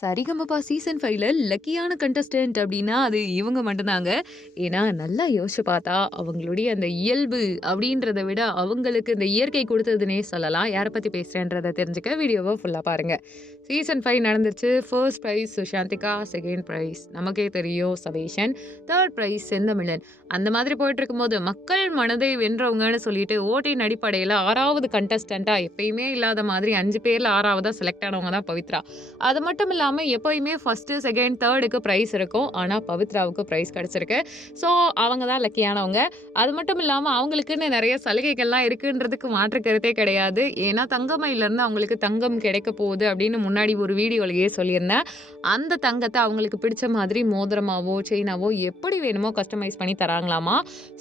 Sa Re Ga Ma Pa season ஃபைவ்ல லக்கியான contestant அப்படின்னா அது இவங்க மட்டும்தாங்க. ஏன்னா நல்லா யோசிச்சு பார்த்தா அவங்களுடைய அந்த இயல்பு அப்படின்றத விட அவங்களுக்கு இந்த இயற்கை கொடுத்ததுனே சொல்லலாம். யாரை பற்றி பேசுகிறேன்றதை தெரிஞ்சுக்க வீடியோவை ஃபுல்லாக பாருங்கள் சீசன் ஃபைவ் நடந்துச்சு first prize Sushanthika second prize நமக்கே தெரியும் சவேஷன் தேர்ட் ப்ரைஸ் செந்தமிழன். அந்த மாதிரி போயிட்டுருக்கும் போது மக்கள் மனதை வென்றவங்கன்னு சொல்லிட்டு ஓட்டின் அடிப்படையில் ஆறாவது கண்டஸ்டண்ட்டாக எப்பயுமே இல்லாத மாதிரி அஞ்சு பேரில் ஆறாவதாக செலக்ட் ஆனவங்க தான் பவித்ரா. அது மட்டும் இல்லாமல் எப்போயுமே ஃபஸ்ட்டு செகண்ட் தேர்டுக்கு ப்ரைஸ் இருக்கும். ஆனால் பவித்ராவுக்கு ப்ரைஸ் கிடச்சிருக்கு. ஸோ அவங்க தான் லக்கியானவங்க அது மட்டும் இல்லாமல் அவங்களுக்குன்னு நிறைய சலுகைகள்லாம் இருக்குன்றதுக்கு மாற்று கருத்தே கிடையாது. ஏன்னா தங்கமயிலேருந்து அவங்களுக்கு தங்கம் கிடைக்க போகுது அப்படின்னு முன்னாடி ஒரு வீடியோலையே சொல்லியிருந்தேன். அந்த தங்கத்தை அவங்களுக்கு பிடிச்ச மாதிரி மோதிரமாவோ செயினாவோ எப்படி வேணுமோ கஸ்டமைஸ் பண்ணி தராங்களாமா?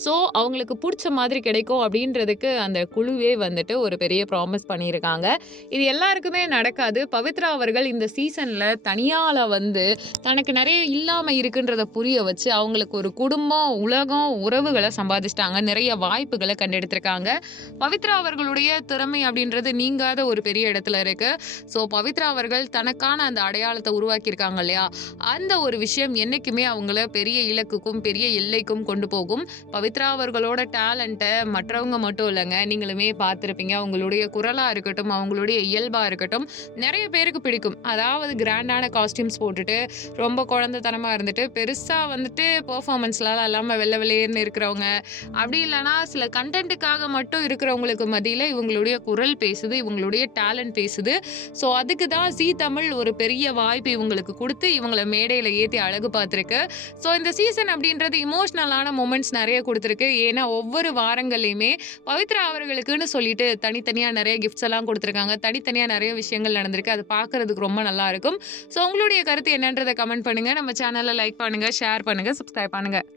ஸோ அவங்களுக்கு பிடிச்ச மாதிரி கிடைக்கும் அப்படின்றதுக்கு அந்த குழுவே வந்துட்டு ஒரு பெரிய ப்ராமிஸ் பண்ணியிருக்காங்க. இது எல்லாருக்குமே நடக்காது. பவித்ரா அவர்கள் இந்த சீசனில் தனியால் வந்து தனக்கு நிறைய இல்லாமல் இருக்குன்றத புரிய வச்சு அவங்களுக்கு ஒரு குடும்பம் உலகம் உறவுகளை சம்பாதிச்சிட்டாங்க. நிறைய வாய்ப்புகளை கண்டெடுத்திருக்காங்க. பவித்ரா அவர்களுடைய திறமை அப்படின்றது நீங்காத ஒரு பெரிய இடத்துல இருக்கு. ஸோ பவித்ரா அவர்கள் தனக்கான அந்த அடையாளத்தை உருவாக்கியிருக்காங்க இல்லையா? அந்த ஒரு விஷயம் என்னைக்குமே அவங்கள பெரிய இலக்குக்கும் பெரிய எல்லைக்கும் கொண்டு போகும். பவித்ரா அவர்களோட டேலண்ட்டை மற்றவங்க மட்டும் இல்லைங்க. நீங்களுமே பார்த்துருப்பீங்க. அவங்களுடைய குரலாக இருக்கட்டும் அவங்களுடைய இயல்பாக இருக்கட்டும் நிறைய பேருக்கு பிடிக்கும். அதாவது கிராண்ட் கிராண்டான காஸ்டியூம்ஸ் போட்டுட்டு ரொம்ப குழந்தைத்தனமாக இருந்துட்டு பெருசாக வந்துட்டு பெர்ஃபார்மன்ஸ்லாம் இல்லாமல் வெள்ளை வெளியேன்னு இருக்கிறவங்க அப்படி இல்லைனா சில கண்டென்ட்டுக்காக மட்டும் இருக்கிறவங்களுக்கு மத்தியில் இவங்களுடைய குரல் பேசுது இவங்களுடைய டேலண்ட் பேசுது. ஸோ அதுக்கு தான் ஜி தமிழ் ஒரு பெரிய வாய்ப்பு இவங்களுக்கு கொடுத்து இவங்களை மேடையில் ஏற்றி அழகு பார்த்துருக்கு. ஸோ இந்த சீசன் அப்படின்றது இமோஷ்னலான மூமெண்ட்ஸ் நிறைய கொடுத்துருக்கு. ஏன்னா ஒவ்வொரு வாரங்கள்லையுமே பவித்ரா அவர்களுக்குன்னு சொல்லிட்டு தனித்தனியாக நிறைய கிஃப்ட்ஸ் எல்லாம் கொடுத்துருக்காங்க. தனித்தனியாக நிறைய விஷயங்கள் நடந்திருக்கு. அது பார்க்கறதுக்கு ரொம்ப நல்லா இருக்கும். ஸோ உங்களுடைய கருத்து என்னன்றதை கமெண்ட் பண்ணுங்கள் நம்ம சேனலை லைக் பண்ணுங்கள் ஷேர் பண்ணுங்கள் சப்ஸ்கிரைப் பண்ணுங்கள்